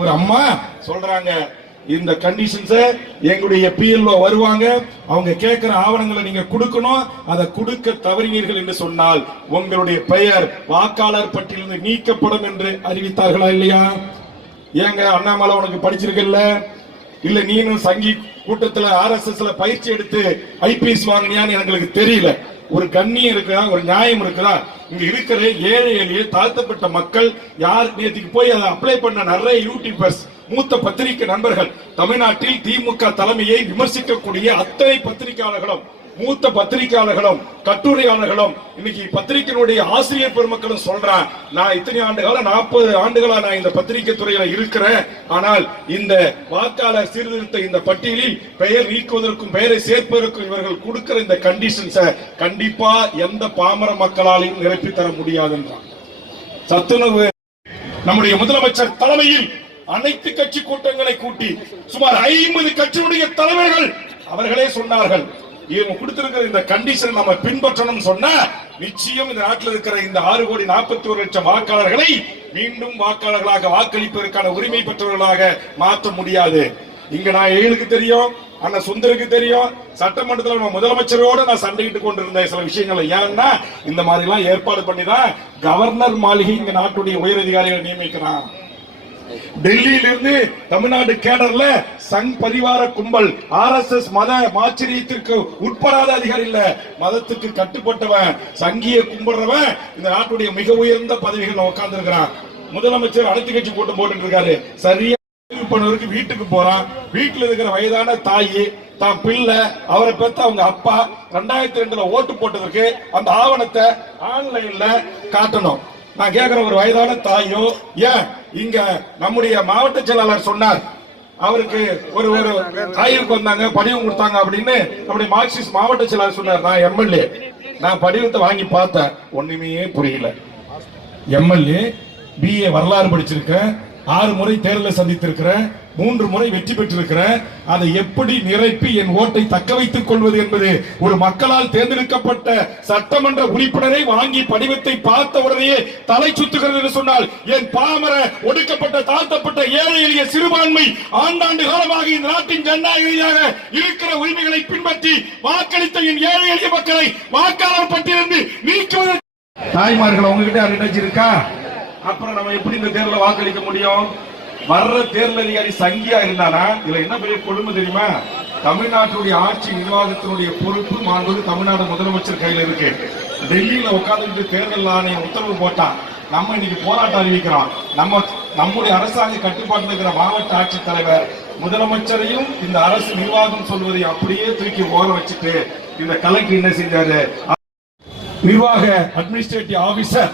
ஒரு அம்மா சொல்றாங்க, இந்த கண்டிஷன்ஸ் எங்களுடைய பிஎல்ஓ வருவாங்க, அவங்க கேட்கிற ஆவணங்களை நீங்க கொடுக்கணும், அதை கொடுக்க தவறினீர்கள் என்று சொன்னால் உங்களுடைய பெயர் வாக்காளர் பட்டியலிருந்து நீக்கப்படும் என்று அறிவித்தார்களா இல்லையா? ஏங்க அண்ணாமலை உனக்கு படிச்சிருக்கல, இல்ல நீனும் சங்கி கூட்டத்துல RSSல பயிற்சி எடுத்து IPS வாங்கினியான்னு எங்களுக்கு தெரியல. ஒரு கண்ணியம் இருக்குதா, ஒரு நியாயம் இருக்குதா? இங்க இருக்கிற ஏழை எளிய தாழ்த்தப்பட்ட மக்கள் யார் நேற்றுக்கு போய் அதை அப்ளை பண்ண நிறைய யூடியூபர்ஸ், மூத்த பத்திரிகை நண்பர்கள், தமிழ்நாட்டில் திமுக தலைமையை விமர்சிக்கக்கூடிய அத்தனை பத்திரிகையாளர்களும், மூத்த பத்திரிகையாளர்களும், கட்டுரையாளர்களும், இன்னைக்கு பத்திரிகையினுடைய ஆசிரியர் பெருமக்களும் சொல்றான், நான் இத்தனை ஆண்டுகால 40 ஆண்டுகளா நான் இந்த பத்திரிகை துறையில இருக்கிறேன், ஆனால் இந்த வாக்காளர் சீர்திருத்த இந்த பட்டியலில் பெயர் நீக்குவதற்கும் பெயரை சேர்ப்பதற்கும் இவர்கள் கொடுக்கிற இந்த கண்டிஷன்ஸை கண்டிப்பா எந்த பாமர மக்களாலையும் நிரப்பி தர முடியாது என்றான். சத்துணவு நம்முடைய முதலமைச்சர் தலைமையில் அனைத்து கட்சி கூட்டங்களை கூட்டி சுமார் 50 கட்சியுடைய தலைவர்கள் அவர்களே சொன்னார்கள், இவங்க கொடுத்திருக்கிற இந்த கண்டிஷன் நம்ம பின்பற்றணும் சொன்னா நிச்சயம் இந்த நாட்டில் இருக்கிற இந்த 6,41,00,000 வாக்காளர்களை மீண்டும் வாக்காளர்களாக வாக்களிப்பதற்கான உரிமை பெற்றவர்களாக மாற்ற முடியாது. இங்க நான் ஏழுக்கு தெரியும், அண்ணன் சுந்தருக்கு தெரியும், சட்டமன்றத்தில் நம்ம முதலமைச்சரோட நான் சண்டையிட்டு கொண்டிருந்த சில விஷயங்கள். ஏன்னா இந்த மாதிரி எல்லாம் ஏற்பாடு பண்ணிதான் கவர்னர் மாளிகை இங்க நாட்டுடைய உயரதிகாரிகளை நியமிக்கிறான். டெல்லியில இருந்து தமிழ்நாடு கேடர்ல சங் பரிவார கும்பல், RSS மத மாச்சரியத்திற்கு உட்படாத அதிகாரி இல்ல, மதத்துக்கு கட்டுப்பட்டவன், சங்கிய கும்பிடுறவன் இந்த நாட்டுடைய மிக உயர்ந்த பதவிகள் உட்கார்ந்து இருக்கிறான். முதலமைச்சர் அனைத்து கட்சி கூட்டம் போட்டு இருக்காரு, சரியா பண்ணவருக்கு வீட்டுக்கு போறான். வீட்டுல இருக்கிற வயதான தாயி, தான் பிள்ளை, அவரை பெற்ற அவங்க அப்பா 2002 ஓட்டு போட்டதற்கு அந்த ஆவணத்தை ஆன்லைன்ல காட்டணும். நான் கேட்கிற ஒரு வயதான தாயோ, ஏன் இங்க நம்முடைய மாவட்ட செயலாளர் சொன்னார், அவருக்கு ஒரு ஆய்வுக்கு வந்தாங்க, படிவம் கொடுத்தாங்க அப்படின்னு நம்முடைய மார்க்சிஸ்ட் மாவட்ட செயலாளர் சொன்னார். நான் MLA, நான் படிவத்தை வாங்கி பார்த்தேன், ஒண்ணுமே புரியல. MLA BA வரலாறு படிச்சிருக்கேன், 6 முறை தேர்தலை சந்தித்திருக்கிறேன், 3 முறை வெற்றி பெற்றிருக்கிறேன். அதை எப்படி நிரப்பி என் ஓட்டை தக்க வைத்துக் கொள்வது என்பது ஒரு மக்களால் தேர்ந்தெடுக்கப்பட்ட சட்டமன்ற உறுப்பினரை வாங்கி படிவத்தை பார்த்த உடனே தலை சுத்துகிறது என்று சொன்னால், என் பாமர ஒடுக்கப்பட்ட தாழ்த்தப்பட்ட ஏழை எளிய சிறுபான்மை ஆண்டாண்டு காலமாக இந்த நாட்டின் ஜனநாயக இருக்கிற உரிமைகளை பின்பற்றி வாக்களித்த என் ஏழை எளிய மக்களை வாக்காளர் பட்டியலிருந்து நீக்குவது. தாய்மார்கள் உங்ககிட்ட நினைச்சு இருக்கா? அப்புறம் நம்ம எப்படி இந்த தேர்தலில் வாக்களிக்க முடியும்? வர்ற தேர்தல் அதிகாரி சங்கியா இருந்தானா? இதுல என்ன பெரிய கொடுமை தெரியுமா? தமிழ்நாட்டுடைய ஆட்சி நிர்வாகத்தினுடைய பொறுப்பு மாண்பது தமிழ்நாடு முதலமைச்சர் கையில இருக்கு. டெல்லியில உட்கார்ந்துட்டு தேர்தல் ஆணையம் உத்தரவு போட்டான், நம்ம இன்னைக்கு போராட்டம் அறிவிக்கிறோம். நம்முடைய அரசாங்க கட்டுப்பாட்டில் இருக்கிற மாவட்ட ஆட்சித்தலைவர் முதலமைச்சரையும் இந்த அரசு நிர்வாகம் சொல்வதை அப்படியே தூக்கி ஓர வச்சுட்டு இந்த கலெக்டர் என்ன செஞ்சாரு, நிர்வாக அட்மினிஸ்ட்ரேட்டிவ் ஆபீசர்,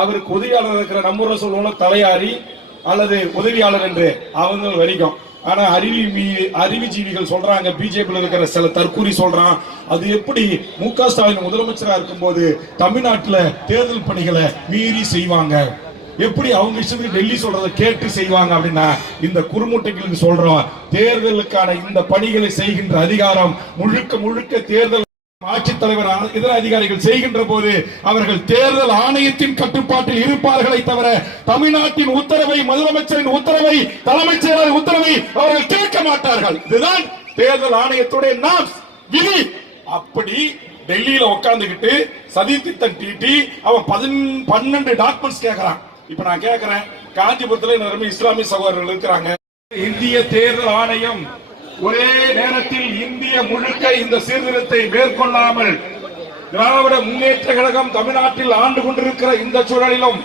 அவருக்கு உதவியாளர் இருக்கிற நம்ம சொல்லுவோம் தலையாரி அல்லது உதவியாளர் என்று அவங்க வரைக்கும். ஆனா அறிவுஜீவிகள் சொல்றாங்க, பிஜேபியில் இருக்கிற சில தற்கூரி சொல்றான், அது எப்படி MK ஸ்டாலின் முதலமைச்சரா இருக்கும் போது தமிழ்நாட்டில் தேர்தல் பணிகளை மீறி செய்வாங்க, எப்படி அவங்க இஷ்டத்துக்கு டெல்லி சொல்றதை கேட்டு செய்வாங்க அப்படின்னா, இந்த குறுமுட்டைகளுக்கு சொல்றோம், தேர்தலுக்கான இந்த பணிகளை செய்கின்ற அதிகாரம் முழுக்க முழுக்க தேர்தல் ஆட்சித்தலைவர் இதர அதிகாரிகள் செய்கின்ற போது அவர்கள் தேர்தல் ஆணையத்தின் கட்டுப்பாட்டில் இருப்பார்களை தவிர தமிழ்நாட்டின் உத்தரவை, முதலமைச்சரின் உத்தரவை, தலைமைச் செயலரின் உத்தரவை அவர்கள் கேட்க மாட்டார்கள். இதுதான் தேர்தல் ஆணையத்துடைய விதி. அப்படி டெல்லியில உட்கார்ந்துகிட்டு சதி திட்டம் தீட்டி அவன் 12 டாக்குமெண்ட்ஸ் கேட்கிறான். இப்ப நான் கேட்கிறேன், காஞ்சிபுரத்துல நிறைய இஸ்லாமிய சகோதரர்கள் இருக்கிறாங்க. இந்திய தேர்தல் ஆணையம் ஒரே நேரத்தில் இந்திய முழுக்க இந்த சீர்திருத்தத்தை மேற்கொள்ளாமல் திராவிட முன்னேற்ற கழகம் தமிழ்நாட்டில் ஆண்டு கொண்டிருக்கிற இந்த சூழலிலும்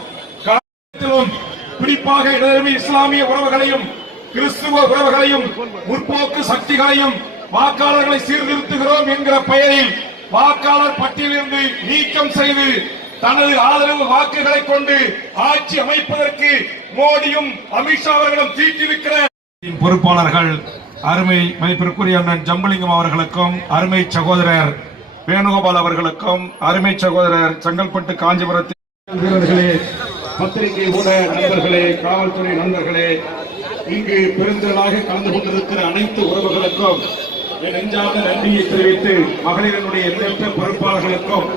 குறிப்பாக இஸ்லாமிய உறவுகளையும் கிறிஸ்துவ உறவுகளையும் முற்போக்கு சக்திகளையும் வாக்காளர்களை சீர்திருத்துகிறோம் என்கிற பெயரில் வாக்காளர் பட்டியலிருந்து நீக்கம் செய்து தனது ஆதரவு வாக்குகளை கொண்டு ஆட்சி அமைப்பதற்கு மோடியும் அமித்ஷா அவர்களும் தீட்டிருக்கிற பொறுப்பாளர்கள் அருமை மதிப்பிற்குரிய அண்ணன் ஜம்புலிங்கம் அவர்களுக்கும், அருமை சகோதரர் வேணுகோபால் அவர்களுக்கும், அருமை சகோதரர் செங்கல்பட்டு காஞ்சிபுரத்தில் வீரர்களே, பத்திரிகை ஊட நண்பர்களே, காவல்துறை நண்பர்களே, இங்கு பெருந்தலாக கலந்து கொண்டிருக்கிற அனைத்து உறவுகளுக்கும் என் நெஞ்சார்ந்த நன்றியை தெரிவித்து, மகளிரினுடைய எண்ணற்ற பொறுப்பாளர்களுக்கும்,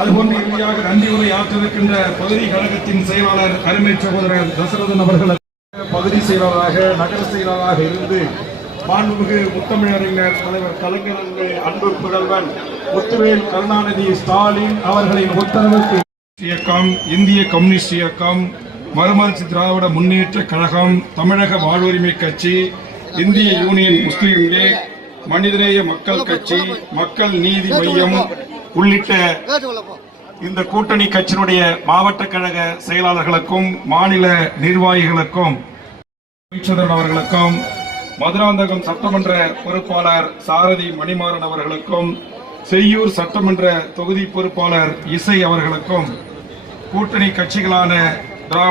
அதுபோன்று இறுதியாக நன்றி உரை ஆற்றிருக்கின்ற பகுதி கழகத்தின் செயலாளர் அருமை சகோதரர் தசரதன் அவர்களுக்கு பகுதி செயலாளராக நகர செயலாளராக இருந்து மாண்புமிகு முத்தமிழறிஞர் தலைவர் கலைஞர் அன்பு புதல்வன் முத்துவேல் கருணாநிதி ஸ்டாலின் அவர்களின் உத்தரவுக்கு இயக்கம், இந்திய கம்யூனிஸ்ட் இயக்கம், மறுமலர்ச்சி திராவிட முன்னேற்ற கழகம், தமிழக வாழ்வுரிமை கட்சி, இந்திய யூனியன் முஸ்லீம் லீக், மனிதநேய மக்கள் கட்சி, மக்கள் நீதி மையம் உள்ளிட்ட இந்த கூட்டணி கட்சியினுடைய மாவட்ட கழக செயலாளர்களுக்கும் மாநில நிர்வாகிகளுக்கும் அமைச்சர் அவர்களுக்கும் மதுராந்தகம் சட்டமன்ற பொறுப்பாளர் சாரதி மணிமாறன் அவர்களுக்கும் செய்யூர் சட்டமன்ற தொகுதி பொறுப்பாளர் இசை அவர்களுக்கும் கூட்டணி கட்சிகளான திராவிட